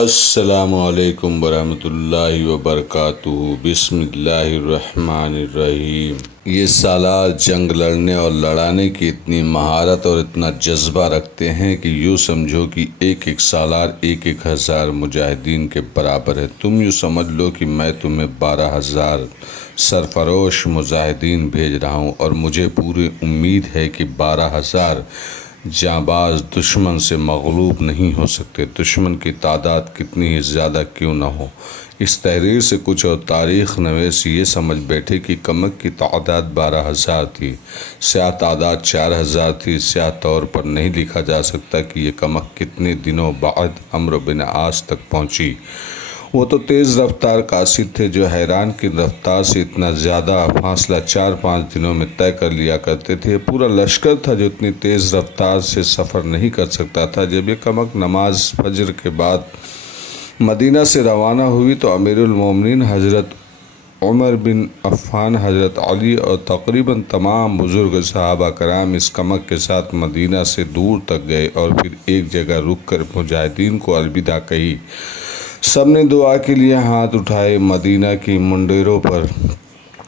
السلام علیکم ورحمۃ اللہ وبرکاتہ۔ بسم اللہ الرحمن الرحیم۔ یہ سالار جنگ لڑنے اور لڑانے کی اتنی مہارت اور اتنا جذبہ رکھتے ہیں کہ یوں سمجھو کہ ایک ایک سالار 1,000 مجاہدین کے برابر ہے۔ تم یوں سمجھ لو کہ میں تمہیں 12,000 سرفروش مجاہدین بھیج رہا ہوں، اور مجھے پوری امید ہے کہ 12,000 جانباز دشمن سے مغلوب نہیں ہو سکتے، دشمن کی تعداد کتنی ہی زیادہ کیوں نہ ہو۔ اس تحریر سے کچھ اور تاریخ نویس یہ سمجھ بیٹھے کہ کمک کی تعداد 12,000 تھی، سیاہ تعداد 4,000 تھی۔ سیاہ طور پر نہیں لکھا جا سکتا کہ یہ کمک کتنے دنوں بعد عمرو بن عاص تک پہنچی۔ وہ تو تیز رفتار قاصد تھے جو حیران کی رفتار سے اتنا زیادہ فاصلہ 4-5 دنوں میں طے کر لیا کرتے تھے۔ یہ پورا لشکر تھا جو اتنی تیز رفتار سے سفر نہیں کر سکتا تھا۔ جب یہ کمک نماز فجر کے بعد مدینہ سے روانہ ہوئی تو امیر المومنین حضرت عمر بن عفان، حضرت علی اور تقریباً تمام بزرگ صحابہ کرام اس کمک کے ساتھ مدینہ سے دور تک گئے اور پھر ایک جگہ رک کر مجاہدین کو الوداع کہی۔ سب نے دعا کے لیے ہاتھ اٹھائے۔ مدینہ کی منڈیروں پر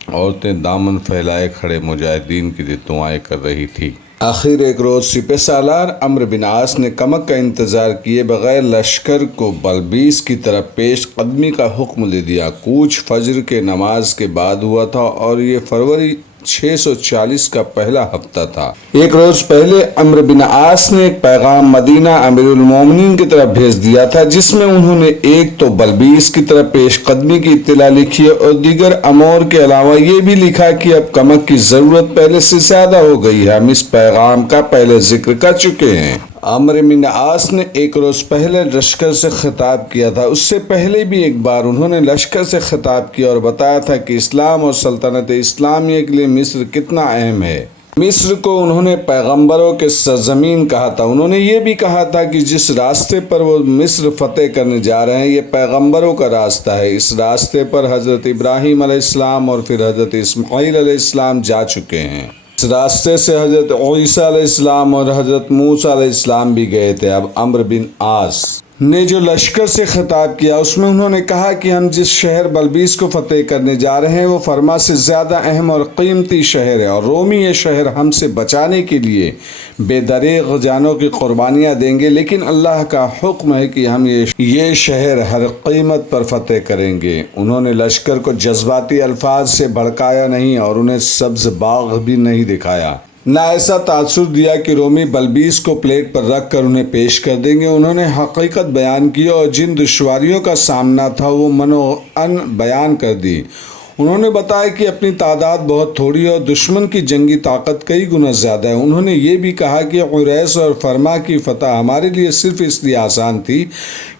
عورتیں دامن پھیلائے کھڑے مجاہدین کے لیے دعائیں کر رہی تھیں۔ آخر ایک روز سپہ سالار عمرو بن عاص نے کمک کا انتظار کیے بغیر لشکر کو بلبیس کی طرف پیش قدمی کا حکم دے دیا۔ کوچ فجر کے نماز کے بعد ہوا تھا اور یہ فروری 640 کا پہلا ہفتہ تھا۔ ایک روز پہلے عمرو بن عاص نے ایک پیغام مدینہ امیر المومنین کی طرف بھیج دیا تھا، جس میں انہوں نے ایک تو بلبیس کی طرف پیش قدمی کی اطلاع لکھی اور دیگر امور کے علاوہ یہ بھی لکھا کہ اب کمک کی ضرورت پہلے سے زیادہ ہو گئی ہے۔ ہم اس پیغام کا پہلے ذکر کر چکے ہیں۔ عمرو بن عاص نے ایک روز پہلے لشکر سے خطاب کیا تھا۔ اس سے پہلے بھی ایک بار انہوں نے لشکر سے خطاب کیا اور بتایا تھا کہ اسلام اور سلطنت اسلامیہ کے لیے مصر کتنا اہم ہے۔ مصر کو انہوں نے پیغمبروں کے سرزمین کہا تھا۔ انہوں نے یہ بھی کہا تھا کہ جس راستے پر وہ مصر فتح کرنے جا رہے ہیں یہ پیغمبروں کا راستہ ہے۔ اس راستے پر حضرت ابراہیم علیہ السلام اور پھر حضرت اسماعیل علیہ السلام جا چکے ہیں۔ اس راستے سے حضرت عیسیٰ علیہ السلام اور حضرت موسیٰ علیہ السلام بھی گئے تھے۔ اب عمرو بن عاص نے جو لشکر سے خطاب کیا اس میں انہوں نے کہا کہ ہم جس شہر بلبیس کو فتح کرنے جا رہے ہیں وہ فرما سے زیادہ اہم اور قیمتی شہر ہے، اور رومی یہ شہر ہم سے بچانے کے لیے بے دریغ جانوں کی قربانیاں دیں گے، لیکن اللہ کا حکم ہے کہ ہم یہ شہر ہر قیمت پر فتح کریں گے۔ انہوں نے لشکر کو جذباتی الفاظ سے بھڑکایا نہیں اور انہیں سبز باغ بھی نہیں دکھایا، نہ ایسا تاثر دیا کہ رومی بلبیس کو پلیٹ پر رکھ کر انہیں پیش کر دیں گے۔ انہوں نے حقیقت بیان کی اور جن دشواریوں کا سامنا تھا وہ منوعاً بیان کر دی۔ انہوں نے بتایا کہ اپنی تعداد بہت تھوڑی ہے اور دشمن کی جنگی طاقت کئی گنا زیادہ ہے۔ انہوں نے یہ بھی کہا کہ عریس اور فرما کی فتح ہمارے لیے صرف اس لیے آسان تھی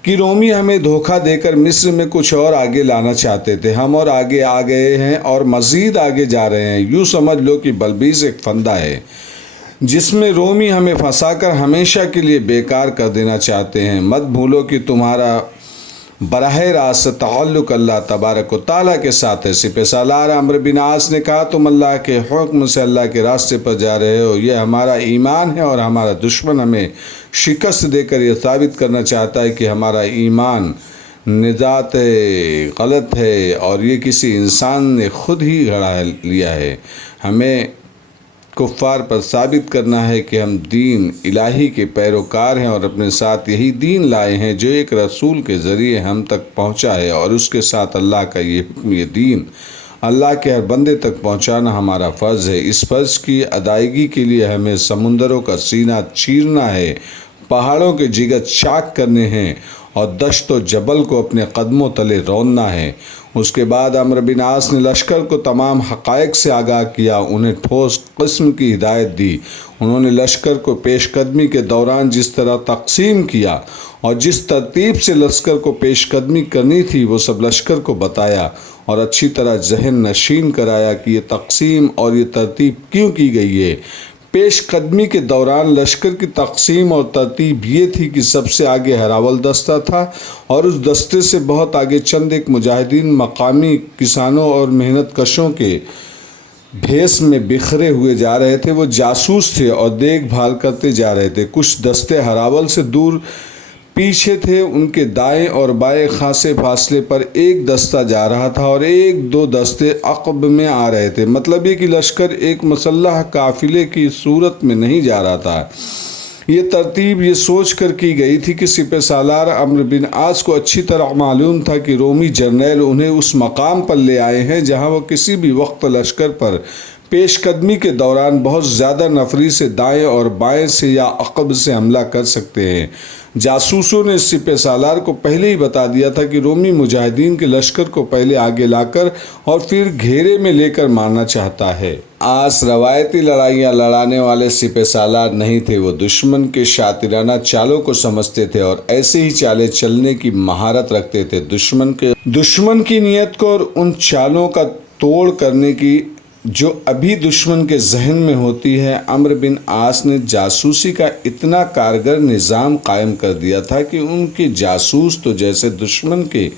کہ رومی ہمیں دھوکہ دے کر مصر میں کچھ اور آگے لانا چاہتے تھے۔ ہم اور آگے آ گئے ہیں اور مزید آگے جا رہے ہیں۔ یوں سمجھ لو کہ بلبیس ایک فندہ ہے جس میں رومی ہمیں پھنسا کر ہمیشہ کے لیے بیکار کر دینا چاہتے ہیں۔ مت بھولو کہ تمہارا براہ راست تعلق اللہ تبارک و تعالیٰ کے ساتھ ہے۔ سپہ سالار عمرو بن عاص نے کہا تم اللہ کے حکم سے اللہ کے راستے پر جا رہے ہو، یہ ہمارا ایمان ہے، اور ہمارا دشمن ہمیں شکست دے کر یہ ثابت کرنا چاہتا ہے کہ ہمارا ایمان نجات غلط ہے اور یہ کسی انسان نے خود ہی گھڑا لیا ہے۔ ہمیں کفار پر ثابت کرنا ہے کہ ہم دین الہی کے پیروکار ہیں اور اپنے ساتھ یہی دین لائے ہیں جو ایک رسول کے ذریعے ہم تک پہنچا ہے، اور اس کے ساتھ اللہ کا یہ حکم، یہ دین اللہ کے ہر بندے تک پہنچانا ہمارا فرض ہے۔ اس فرض کی ادائیگی کے لیے ہمیں سمندروں کا سینہ چیرنا ہے، پہاڑوں کے جگر چاک کرنے ہیں اور دشت و جبل کو اپنے قدموں تلے روننا ہے۔ اس کے بعد عمرو بن عاص نے لشکر کو تمام حقائق سے آگاہ کیا، انہیں ٹھوس قسم کی ہدایت دی۔ انہوں نے لشکر کو پیش قدمی کے دوران جس طرح تقسیم کیا اور جس ترتیب سے لشکر کو پیش قدمی کرنی تھی وہ سب لشکر کو بتایا اور اچھی طرح ذہن نشین کرایا کہ یہ تقسیم اور یہ ترتیب کیوں کی گئی ہے۔ پیش قدمی کے دوران لشکر کی تقسیم اور ترتیب یہ تھی کہ سب سے آگے ہراول دستہ تھا اور اس دستے سے بہت آگے چند ایک مجاہدین مقامی کسانوں اور محنت کشوں کے بھیس میں بکھرے ہوئے جا رہے تھے۔ وہ جاسوس تھے اور دیکھ بھال کرتے جا رہے تھے۔ کچھ دستے ہراول سے دور پیچھے تھے، ان کے دائیں اور بائیں خاصے فاصلے پر ایک دستہ جا رہا تھا اور ایک دو دستے عقب میں آ رہے تھے۔ مطلب یہ کہ لشکر ایک مسلح قافلے کی صورت میں نہیں جا رہا تھا۔ یہ ترتیب یہ سوچ کر کی گئی تھی کہ سپہ سالار عمرو بن عاص کو اچھی طرح معلوم تھا کہ رومی جرنیل انہیں اس مقام پر لے آئے ہیں جہاں وہ کسی بھی وقت لشکر پر پیش قدمی کے دوران بہت زیادہ نفری سے دائیں اور بائیں سے یا عقب سے حملہ کر سکتے ہیں۔ جاسوسوں نے سپہ سالار کو پہلے ہی بتا دیا تھا کہ رومی مجاہدین کے لشکر کو پہلے آگے لا کر اور پھر گھیرے میں لے کر مارنا چاہتا ہے۔ عاص روایتی لڑائیاں لڑانے والے سپہ سالار نہیں تھے، وہ دشمن کے شاطرانہ چالوں کو سمجھتے تھے اور ایسے ہی چالیں چلنے کی مہارت رکھتے تھے۔ دشمن کی نیت کو اور ان چالوں کا توڑ کرنے کی جو ابھی دشمن کے ذہن میں ہوتی ہے، عمرو بن عاص نے جاسوسی کا اتنا کارگر نظام قائم کر دیا تھا کہ ان کے جاسوس تو جیسے دشمن کے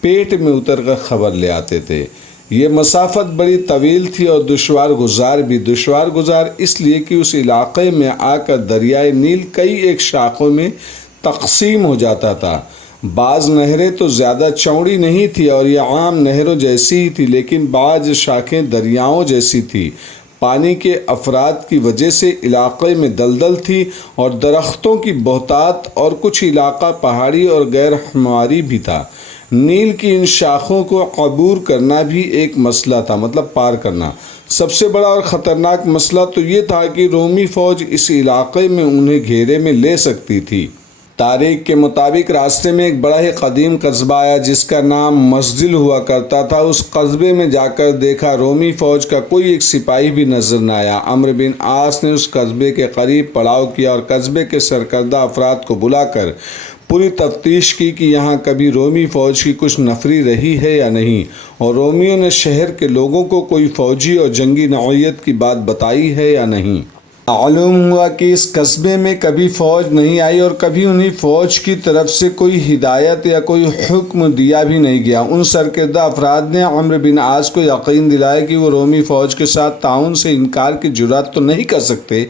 پیٹ میں اتر کر خبر لے آتے تھے۔ یہ مسافت بڑی طویل تھی اور دشوار گزار بھی۔ دشوار گزار اس لیے کہ اس علاقے میں آ کر دریائے نیل کئی ایک شاخوں میں تقسیم ہو جاتا تھا۔ بعض نہریں تو زیادہ چوڑی نہیں تھی اور یہ عام نہروں جیسی ہی تھی، لیکن بعض شاخیں دریاؤں جیسی تھی۔ پانی کے افراد کی وجہ سے علاقے میں دلدل تھی اور درختوں کی بہتات اور کچھ علاقہ پہاڑی اور غیر ہمواری بھی تھا۔ نیل کی ان شاخوں کو عبور کرنا بھی ایک مسئلہ تھا، مطلب پار کرنا۔ سب سے بڑا اور خطرناک مسئلہ تو یہ تھا کہ رومی فوج اس علاقے میں انہیں گھیرے میں لے سکتی تھی۔ تاریخ کے مطابق راستے میں ایک بڑا ہی قدیم قصبہ آیا جس کا نام مسجل ہوا کرتا تھا۔ اس قصبے میں جا کر دیکھا، رومی فوج کا کوئی ایک سپاہی بھی نظر نہ آیا۔ عمرو بن عاص نے اس قصبے کے قریب پڑاؤ کیا اور قصبے کے سرکردہ افراد کو بلا کر پوری تفتیش کی کہ یہاں کبھی رومی فوج کی کچھ نفری رہی ہے یا نہیں، اور رومیوں نے شہر کے لوگوں کو کوئی فوجی اور جنگی نوعیت کی بات بتائی ہے یا نہیں۔ معلوم ہوا کہ اس قصبے میں کبھی فوج نہیں آئی اور کبھی انہیں فوج کی طرف سے کوئی ہدایت یا کوئی حکم دیا بھی نہیں گیا۔ ان سرکردہ افراد نے عمرو بن عاص کو یقین دلایا کہ وہ رومی فوج کے ساتھ تعاون سے انکار کی جرات تو نہیں کر سکتے۔